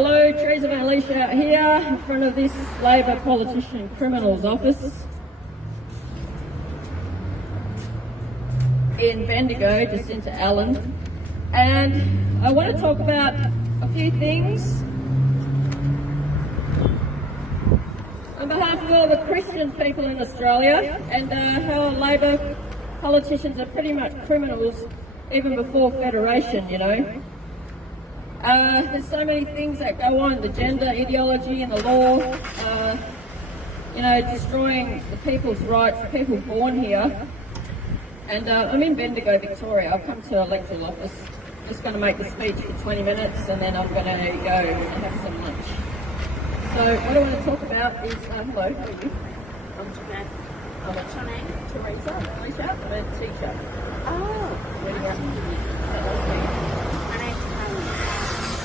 Hello, Teresa Van Alicia here in front of this Labor politician criminal's office in Bendigo, just into Allen. And I want to talk about a few things on behalf of all the Christian people in Australia, and how Labor politicians are pretty much criminals even before Federation, you know. There's so many things that go on, the gender ideology and the law, you know, destroying the people's rights, the people born here. And I'm in Bendigo, Victoria. I've come to the electoral office. I'm just going to make a speech for 20 minutes and then I'm going to go and have some lunch. So what I want to talk about is, hello, how are you? I'm Jeanette. What's your name? Teresa, Alicia, I'm a teacher. Oh, Where do you nice to meet you. My name's Helen.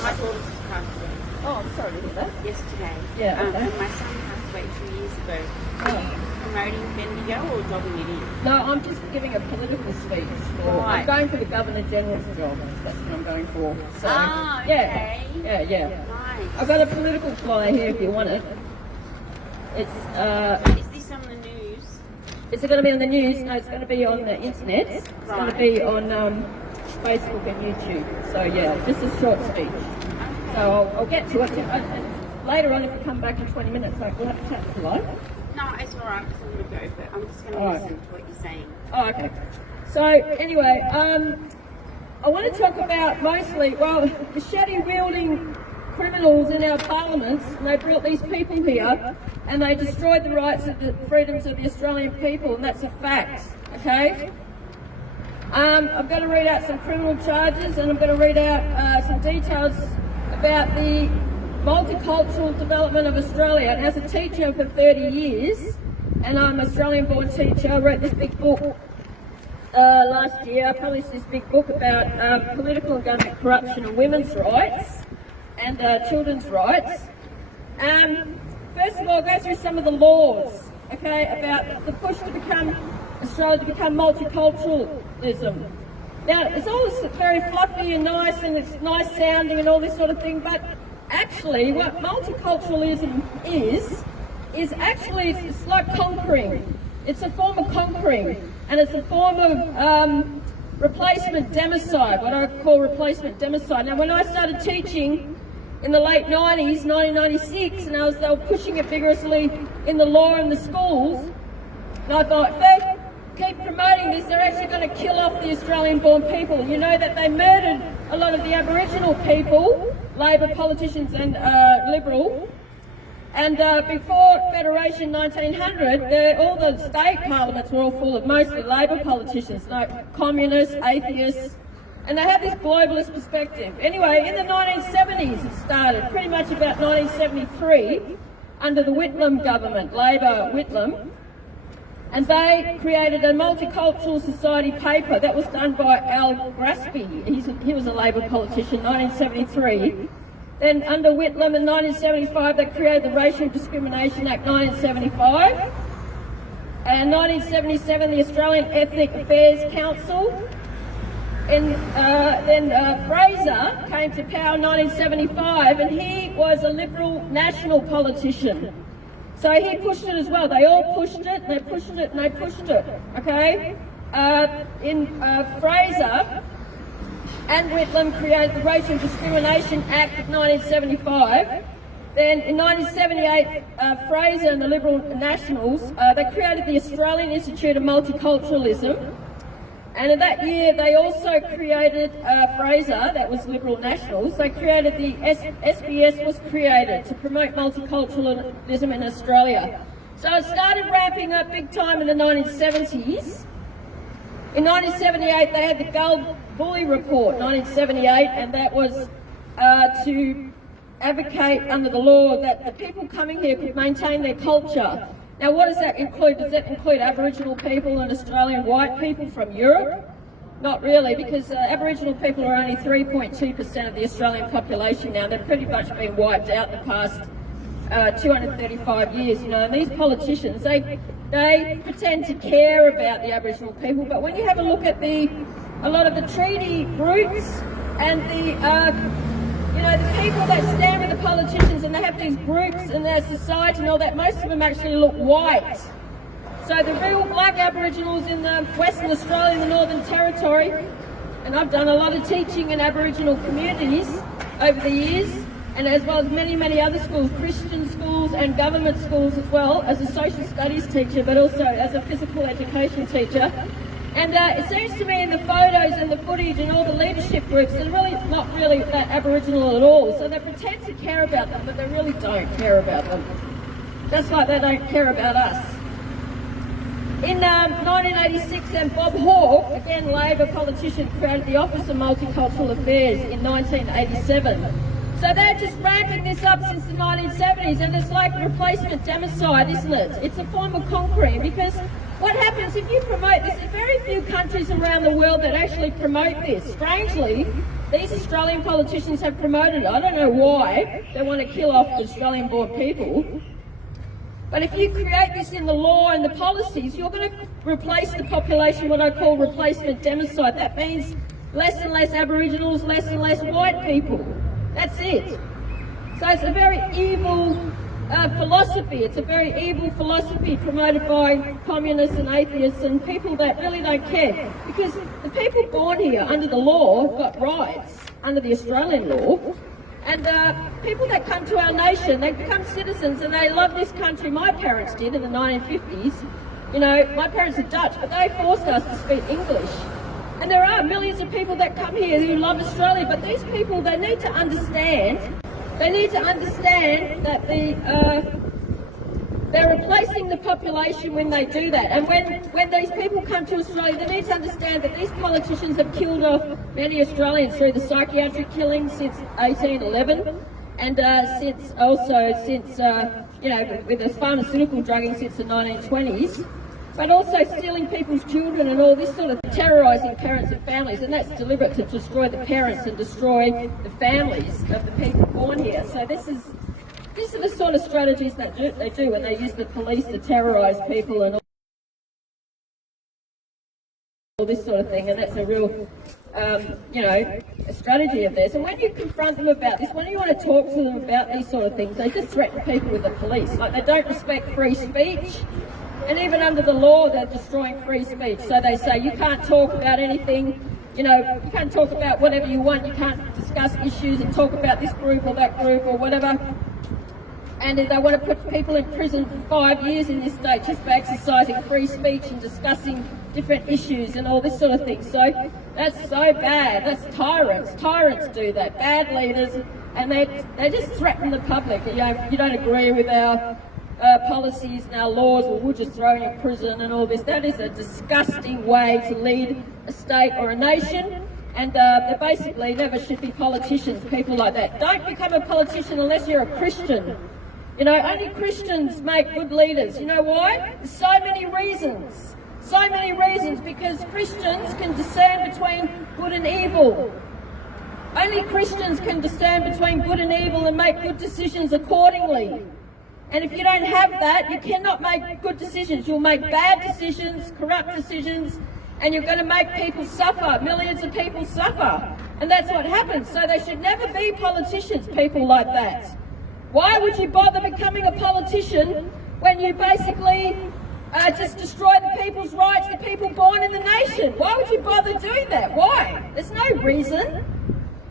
My daughter just passed away Oh, I'm sorry to hear that. yesterday. Yeah, okay. And my son passed away 2 years ago. Are Oh. you promoting Bendigo or jobbing it in? No, I'm just giving a political speech. I'm Right. going for the Governor General's job. That's what I'm going for. So, Ah, okay. Yeah. Nice. I've got a political flyer here if you want it. It's Is this on the news? Is it going to be on the news? No, it's going to be on the internet. It's going to be on Facebook and YouTube. So yeah, just a short speech. So I'll get to it. Later on, if you come back in 20 minutes, we'll have a chat if you like. No, it's alright because I'm going to go, but I'm just going to Alright. listen to what you're saying. Oh, okay. So anyway, I want to talk about mostly, well, the machete-wielding criminals in our parliaments, and they brought these people here, and they destroyed the rights and the freedoms of the Australian people, and that's a fact, okay? I'm going to read out some criminal charges, and I'm going to read out some details about the multicultural development of Australia. And as a teacher for 30 years, and I'm an Australian-born teacher, I wrote this big book last year. I published this big book about political and government corruption and women's rights and children's rights. First of all, I'll go through some of the laws, okay, about the push to become Australia to become multiculturalism. Now, it's all very fluffy and nice, and it's nice sounding and all this sort of thing, but actually what multiculturalism is actually, it's like conquering. It's a form of conquering, and it's a form of replacement democide, what I call replacement democide. Now, when I started teaching in the late 90s, 1996, and they were pushing it vigorously in the law and the schools, and I thought, if they keep promoting this, they're actually going to kill off the Australian-born people. You know that they murdered a lot of the Aboriginal people, Labor politicians and Liberal. And before Federation 1900, all the state parliaments were all full of mostly Labor politicians, like communists, atheists, and they had this globalist perspective. Anyway, in the 1970s it started, pretty much about 1973, under the Whitlam government, Labor Whitlam, and they created a multicultural society paper that was done by Al Graspy. He was a Labor politician, 1973. Then under Whitlam in 1975, they created the Racial Discrimination Act 1975. And 1977, the Australian Ethnic Affairs Council. And then Fraser came to power in 1975, and he was a Liberal national politician. So he pushed it as well. They all pushed it, and they pushed it, and they pushed it, okay? Fraser and Whitlam created the Racial Discrimination Act of 1975. Then in 1978, Fraser and the Liberal Nationals, they created the Australian Institute of Multiculturalism. And in that year, they also created, Fraser, that was Liberal Nationals, they created the SBS was created to promote multiculturalism in Australia. So it started ramping up big time in the 1970s. In 1978, they had the Gull-Bully Report, 1978, and that was to advocate under the law that the people coming here could maintain their culture. Now, what does that include? Does that include Aboriginal people and Australian white people from Europe? Not really, because Aboriginal people are only 3.2% of the Australian population now. They've pretty much been wiped out in the past 235 years, you know, and these politicians, they pretend to care about the Aboriginal people, but when you have a look at a lot of the treaty routes and the you know, the people that stand with the politicians and they have these groups in their society and all that, most of them actually look white. So the real black Aboriginals in the Western Australia and the Northern Territory, and I've done a lot of teaching in Aboriginal communities over the years, and as well as many, many other schools, Christian schools and government schools as well, as a social studies teacher, but also as a physical education teacher. And it seems to me in the photos and the footage and all the leadership groups, they're really not really that Aboriginal at all. So they pretend to care about them, but they really don't care about them. Just like they don't care about us. In 1986, then Bob Hawke, again Labor politician, created the Office of Multicultural Affairs in 1987. So they're just ramping this up since the 1970s, and it's like replacement democide, isn't it? It's a form of conquering, because what happens if you promote this? There are very few countries around the world that actually promote this. Strangely, these Australian politicians have promoted it. I don't know why. They want to kill off the Australian-born people. But if you create this in the law and the policies, you're going to replace the population, what I call replacement democide. That means less and less Aboriginals, less and less white people. That's it. So it's a very evil philosophy. It's a very evil philosophy promoted by communists and atheists and people that really don't care. Because the people born here under the law have got rights, under the Australian law. And people that come to our nation, they become citizens and they love this country. My parents did in the 1950s. You know, my parents are Dutch, but they forced us to speak English. And there are millions of people that come here who love Australia, but these people, they need to understand that they're replacing the population when they do that. And when these people come to Australia, they need to understand that these politicians have killed off many Australians through the psychiatric killings since 1811, and since you know, with the pharmaceutical drugging since the 1920s. But also stealing people's children and all this sort of terrorising parents and families, and that's deliberate to destroy the parents and destroy the families of the people born here. So these are the sort of strategies that they do when they use the police to terrorise people and all this sort of thing, and that's a real, you know, a strategy of theirs. And when you confront them about this, when you want to talk to them about these sort of things, they just threaten people with the police. Like, they don't respect free speech. And even under the law, they're destroying free speech. So they say you can't talk about anything, you know, you can't talk about whatever you want, you can't discuss issues and talk about this group or that group or whatever. And they want to put people in prison for 5 years in this state just for exercising free speech and discussing different issues and all this sort of thing. So that's so bad. That's tyrants. Tyrants do that. Bad leaders, and they just threaten the public. You know, if you don't agree with our policies and our laws, well, we'll just throw you in prison and all this. That is a disgusting way to lead a state or a nation, and there basically never should be politicians, people like that. Don't become a politician unless you're a Christian. You know, only Christians make good leaders. You know why? There's so many reasons. So many reasons, because Christians can discern between good and evil. Only Christians can discern between good and evil and make good decisions accordingly. And if you don't have that, you cannot make good decisions. You'll make bad decisions, corrupt decisions, and you're going to make people suffer. Millions of people suffer. And that's what happens. So they should never be politicians, people like that. Why would you bother becoming a politician when you basically just destroy the people's rights, the people born in the nation? Why would you bother doing that? Why? There's no reason.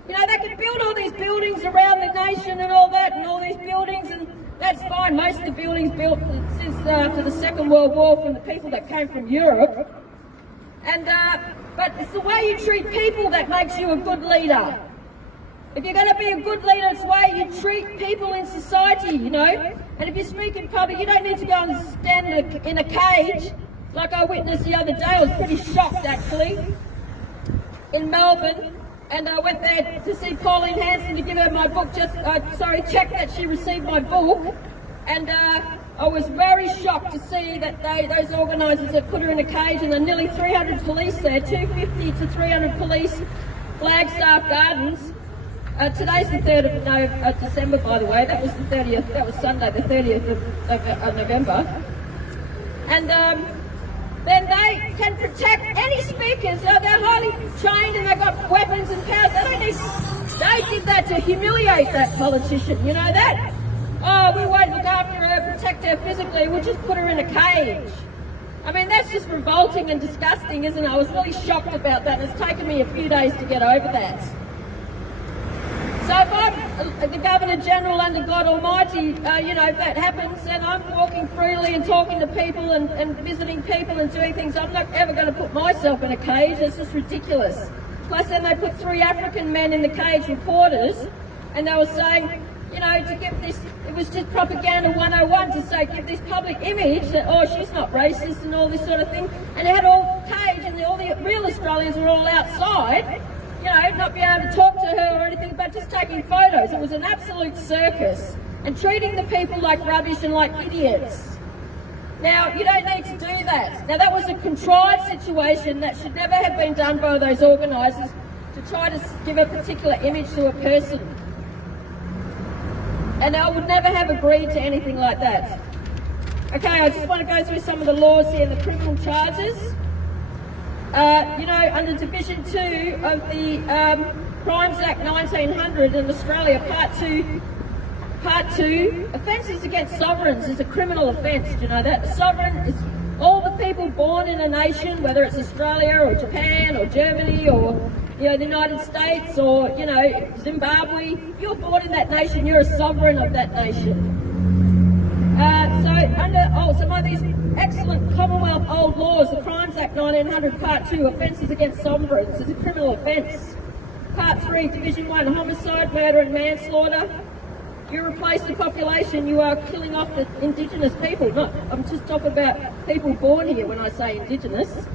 You know, they can build all these buildings around the nation and all that, and all these buildings, and that's fine. Most of the buildings built since after the Second World War from the people that came from Europe. And but it's the way you treat people that makes you a good leader. If you're going to be a good leader, it's the way you treat people in society, you know. And if you speak in public, you don't need to go and stand in a cage like I witnessed the other day. I was pretty shocked, actually, in Melbourne. And I went there to see Pauline Hanson to give her my book, check that she received my book. And I was very shocked to see that those organisers had put her in a cage, and there are nearly 300 police there, 250 to 300 police, Flagstaff Gardens. Today's the 3rd of December, by the way. That was the 30th, that was Sunday, the 30th of November. And then they can protect any speakers. They're highly trained and they've got weapons and powers. They did that to humiliate that politician, you know that? Oh, we won't look after her, protect her physically, we'll just put her in a cage. I mean, that's just revolting and disgusting, isn't it? I was really shocked about that. It's taken me a few days to get over that. So if I'm the Governor-General under God Almighty, if that happens, and I'm walking freely and talking to people and visiting people and doing things, I'm not ever going to put myself in a cage. It's just ridiculous. Plus then they put 3 African men in the cage, reporters, and they were saying, to give this, it was just propaganda 101 to say, give this public image that, oh, she's not racist and all this sort of thing. And they had all cage and all the real Australians were all outside, not being able to talk to her or anything, but just taking photos. It was an absolute circus and treating the people like rubbish and like idiots. Now, you don't need to do that. Now, that was a contrived situation that should never have been done by those organisers to try to give a particular image to a person. And I would never have agreed to anything like that. Okay, I just want to go through some of the laws here, the criminal charges. Under Division 2 of the Crimes Act 1900 in Australia, Part 2, offences against sovereigns is a criminal offence. Do you know that? A sovereign is all the people born in a nation, whether it's Australia or Japan or Germany or the United States or, Zimbabwe. If you're born in that nation, you're a sovereign of that nation. Some of these excellent Commonwealth old laws, the Crimes Act 1900, Part 2, offences against sovereigns is a criminal offence. Part 3, Division 1, homicide, murder and manslaughter. You replace the population, you are killing off the Indigenous people. I'm just talking about people born here when I say Indigenous.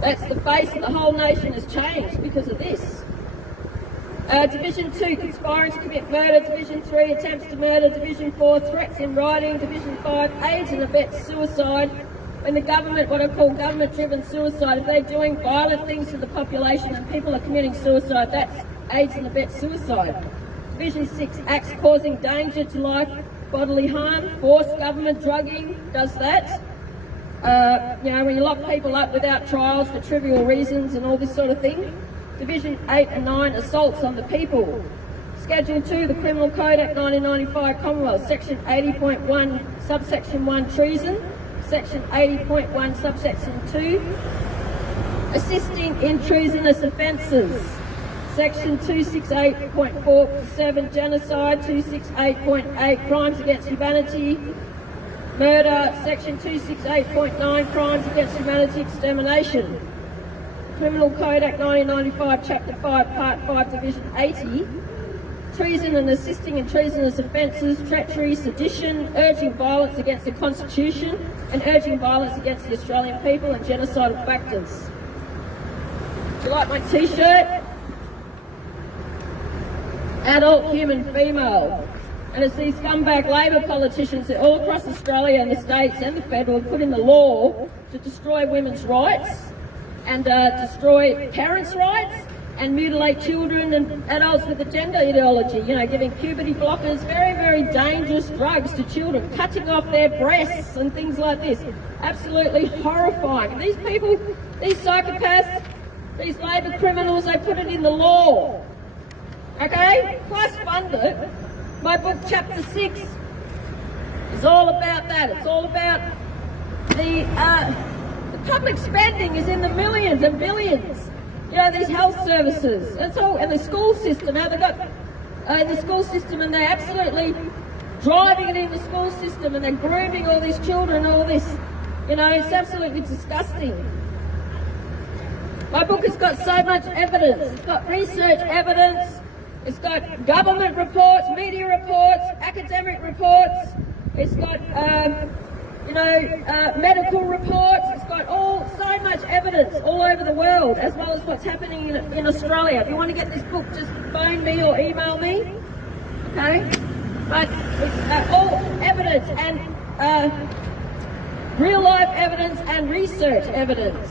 That's the face of the whole nation has changed because of this. Division 2, conspiring to commit murder. Division 3, attempts to murder. Division 4, threats in writing. Division 5, aids and abets suicide. When the government, what I call government-driven suicide, if they're doing violent things to the population and people are committing suicide, that's aids and abets suicide. Division 6, acts causing danger to life, bodily harm. Forced government drugging does that. When you lock people up without trials for trivial reasons and all this sort of thing. Division 8 and 9, assaults on the people. Schedule 2, the Criminal Code Act 1995, Commonwealth, Section 80.1, Subsection 1, treason. Section 80.1, Subsection 2, assisting in treasonous offences. Section 268.47, genocide. 268.8, crimes against humanity. Murder. Section 268.9, crimes against humanity, extermination. Criminal Code Act 1995, Chapter 5, Part 5, Division 80, treason and assisting in treasonous offences, treachery, sedition, urging violence against the Constitution and urging violence against the Australian people and genocidal factors. Do you like my t-shirt? Adult, human, female. And it's these scumbag Labor politicians that all across Australia and the states and the federal have put in the law to destroy women's rights and destroy parents' rights and mutilate children and adults with a gender ideology, giving puberty blockers, very, very dangerous drugs to children, cutting off their breasts and things like this. Absolutely horrifying. These people, these psychopaths, these Labor criminals, they put it in the law. Okay? Plus fund it. My book, Chapter 6, is all about that. It's all about the public spending is in the millions and billions. These health services, that's all, and the school system. Now they've got the school system, and they're absolutely driving it in the school system, and they're grooming all these children, all this. It's absolutely disgusting. My book has got so much evidence. It's got research evidence. It's got government reports, media reports, academic reports. It's got medical reports. It's got so much evidence all over the world, as well as what's happening in Australia. If you want to get this book, just phone me or email me. Okay? But all evidence and real life evidence and research evidence.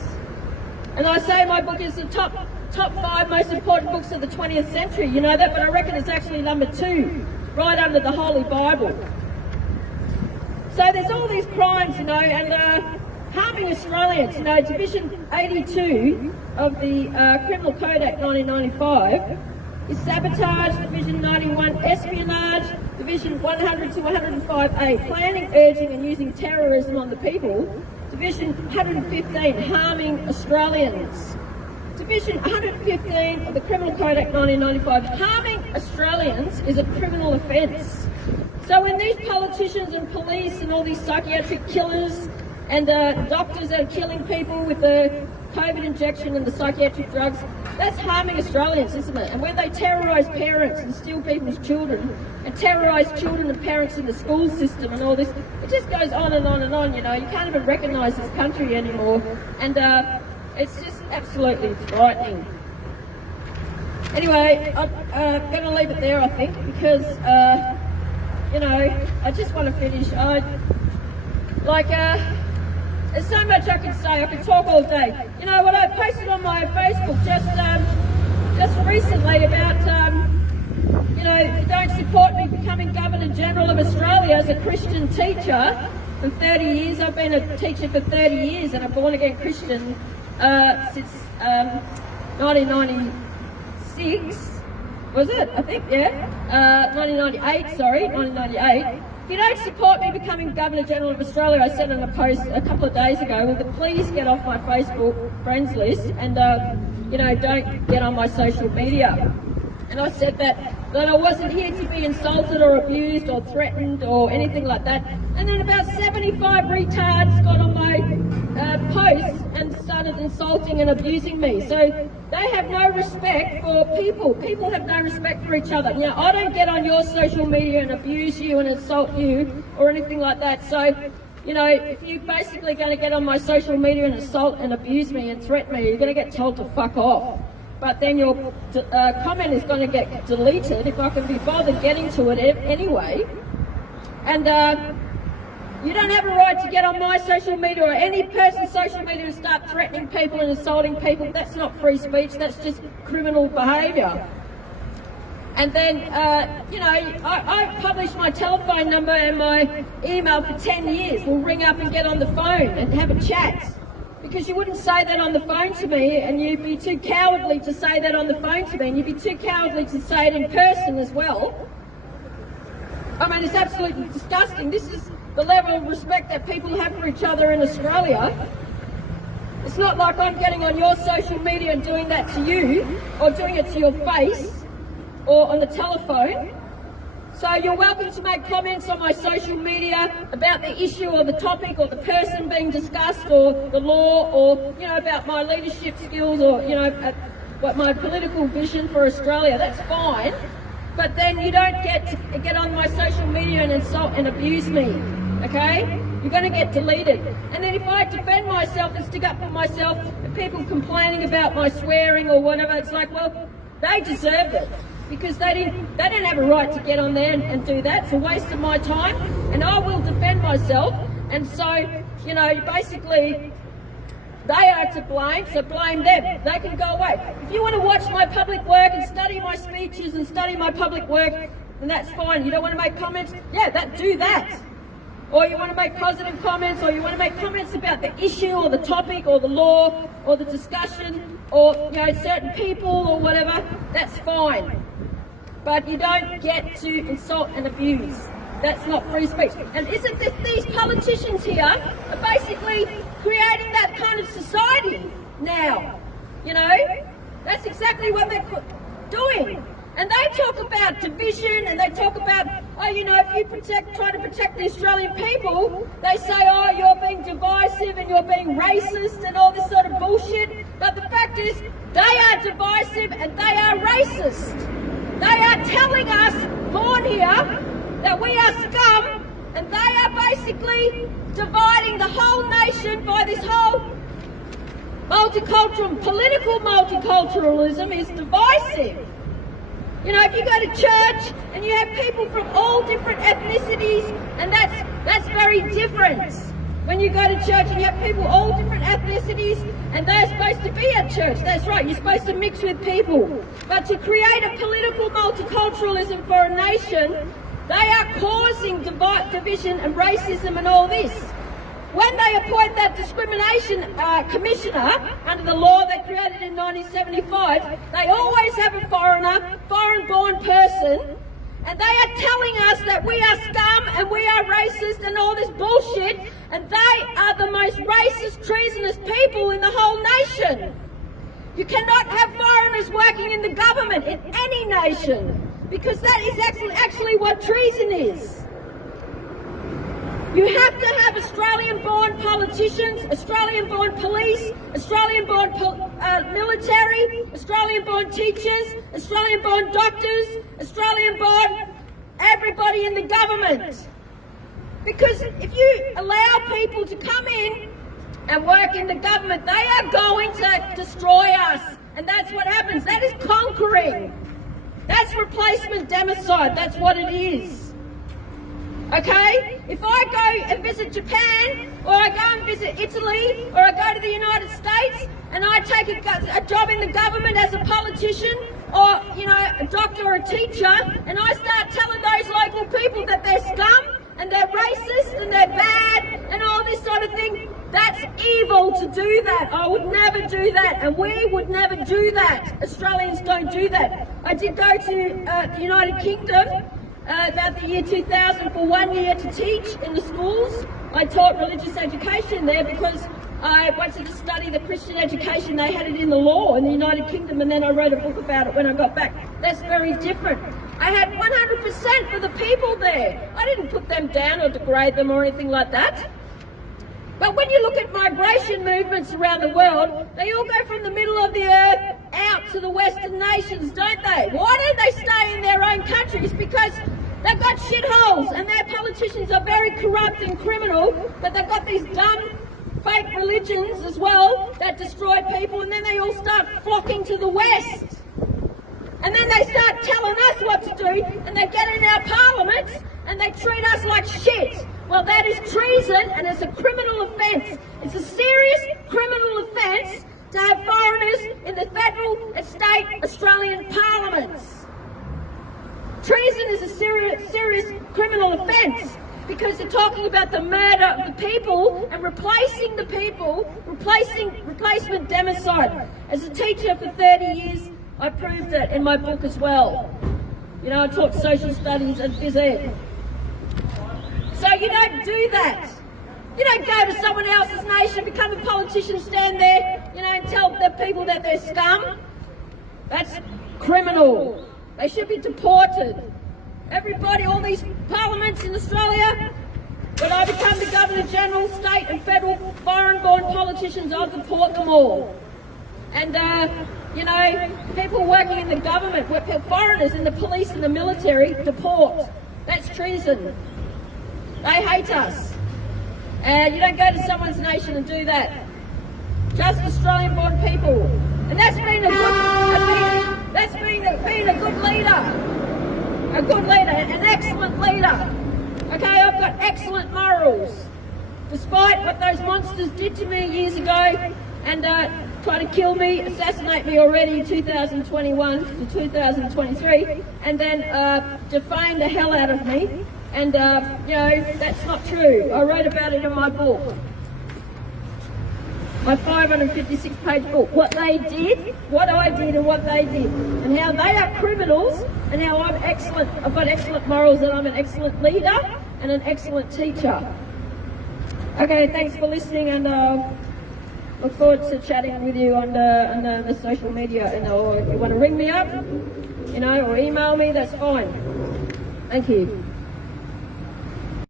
And I say my book is the top 5 most important books of the 20th century. You know that, but I reckon it's actually number 2, right under the Holy Bible. So there's all these crimes, and harming Australians. Division 82 of the Criminal Code Act 1995 is sabotage, Division 91 espionage, Division 100 to 105A planning, urging and using terrorism on the people, Division 115 harming Australians. Division 115 of the Criminal Code Act 1995, harming Australians is a criminal offence. So when these politicians and police and all these psychiatric killers and doctors are killing people with the COVID injection and the psychiatric drugs, that's harming Australians, isn't it? And when they terrorise parents and steal people's children and terrorise children and parents in the school system and all this, it just goes on and on and on, you know. You can't even recognise this country anymore. And it's just absolutely frightening. Anyway, I'm going to leave it there, I think, because, you know, I just want to finish. There's so much I can say. I could talk all day. You know what I posted on my Facebook just recently about, you know, if you don't support me becoming Governor General of Australia as a Christian teacher for 30 years. I've been a teacher for 30 years and a born-again Christian since 1996. Was it? I think, yeah. 1998. If you don't support me becoming Governor General of Australia, I said in a post a couple of days ago, well, please get off my Facebook friends list and, you know, don't get on my social media. And I said that I wasn't here to be insulted or abused or threatened or anything like that. And then about 75 retards got on my posts and started insulting and abusing me. So they have no respect for people. People have no respect for each other. Now, I don't get on your social media and abuse you and insult you or anything like that. So, you know, if you're basically going to get on my social media and insult and abuse me and threaten me, you're going to get told to fuck off. But then your comment is going to get deleted if I can be bothered getting to it anyway. And you don't have a right to get on my social media or any person's social media and start threatening people and insulting people. That's not free speech, that's just criminal behaviour. And then, you know, I've published my telephone number and my email for 10 years. We'll ring up and get on the phone and have a chat. Because you wouldn't say that on the phone to me, and you'd be too cowardly to say that on the phone to me, and you'd be too cowardly to say it in person as well. I mean, it's absolutely disgusting. This is the level of respect that people have for each other in Australia. It's not like I'm getting on your social media and doing that to you, or doing it to your face, or on the telephone. So you're welcome to make comments on my social media about the issue or the topic or the person being discussed or the law or, you know, about my leadership skills or, you know, what my political vision for Australia. That's fine. But then you don't get to get on my social media and insult and abuse me, okay? You're going to get deleted. And then if I defend myself and stick up for myself and people complaining about my swearing or whatever, it's like, well, they deserved it. Because they didn't have a right to get on there and do that. It's a waste of my time, and I will defend myself. And so, you know, basically, they are to blame, so blame them. They can go away. If you want to watch my public work and study my speeches and study my public work, then that's fine. You don't want to make comments? Yeah, do that. Or you want to make positive comments, or you want to make comments about the issue or the topic or the law or the discussion or, you know, certain people or whatever, that's fine. But you don't get to insult and abuse. That's not free speech. And isn't this, these politicians here are basically creating that kind of society now? You know, that's exactly what they're doing. And they talk about division and they talk about, oh, you know, if you try to protect the Australian people, they say, oh, you're being divisive and you're being racist and all this sort of bullshit. But the fact is, they are divisive and they are racist. They are telling us, born here, that we are scum, and they are basically dividing the whole nation by this whole multicultural, political multiculturalism is divisive. You know, if you go to church and you have people from all different ethnicities, and that's very different. When you go to church and you have people all different ethnicities, and they're supposed to be at church, that's right, you're supposed to mix with people. But to create a political multiculturalism for a nation, they are causing division and racism and all this. when they appoint that discrimination commissioner under the law they created in 1975, they always have a foreign-born person, and they are telling us that we are scum and we are racist and all this bullshit, and they are the most racist, treasonous people in the whole nation. You cannot have foreigners working in the government in any nation, because that is actually what treason is. You have to have Australian-born politicians, Australian-born police, Australian-born military, Australian-born teachers, Australian-born doctors, Australian-born everybody in the government. Because if you allow people to come in and work in the government, they are going to destroy us. And that's what happens. That is conquering. That's replacement democide. That's what it is. Okay? If I go and visit Japan, or I go and visit Italy, or I go to the United States, and I take a job in the government as a politician, or, you know, a doctor or a teacher, and I start telling those local people that they're scum, and they're racist, and they're bad, and all this sort of thing, that's evil to do that. I would never do that, and we would never do that. Australians don't do that. I did go to the United Kingdom about the year 2000 for 1 year to teach in the schools. I taught religious education there because I wanted to study the Christian education. They had it in the law in the United Kingdom, and then I wrote a book about it when I got back. That's very different. I had 100% for the people there. I didn't put them down or degrade them or anything like that. But when you look at migration movements around the world, they all go from the middle of the earth out to the Western nations, don't they? Why don't they stay in their own countries? Because they've got shitholes, and their politicians are very corrupt and criminal, but they've got these dumb fake religions as well that destroy people, and then they all start flocking to the West. And then they start telling us what to do, and they get in our parliaments, and they treat us like shit. Well, that is treason, and it's a criminal offence. It's a serious criminal offence to have foreigners in the federal and state Australian parliaments. Treason is a serious criminal offence, because they're talking about the murder of the people and replacing the people, replacement democide. As a teacher for 30 years, I proved it in my book as well. You know, I taught social studies and phys ed. So you don't do that. You don't go to someone else's nation, become a politician, stand there, you know, and tell the people that they're scum. That's criminal. They should be deported. Everybody, all these parliaments in Australia, when I become the Governor-General, state and federal foreign-born politicians, I'll deport them all. And, you know, people working in the government, foreigners in the police and the military, deport. That's treason. They hate us. And you don't go to someone's nation and do that. Just Australian-born people. And that's been a good leader. A good leader, an excellent leader. Okay, I've got excellent morals. Despite what those monsters did to me years ago and try to kill me, assassinate me already in 2021 to 2023, and then defame the hell out of me. And, you know, that's not true. I wrote about it in my book. My 556-page book. What they did, what I did and what they did. And how they are criminals and how I'm excellent. I've got excellent morals and I'm an excellent leader and an excellent teacher. Okay, thanks for listening, and look forward to chatting with you on the social media. And or if you want to ring me up, you know, or email me, that's fine. Thank you.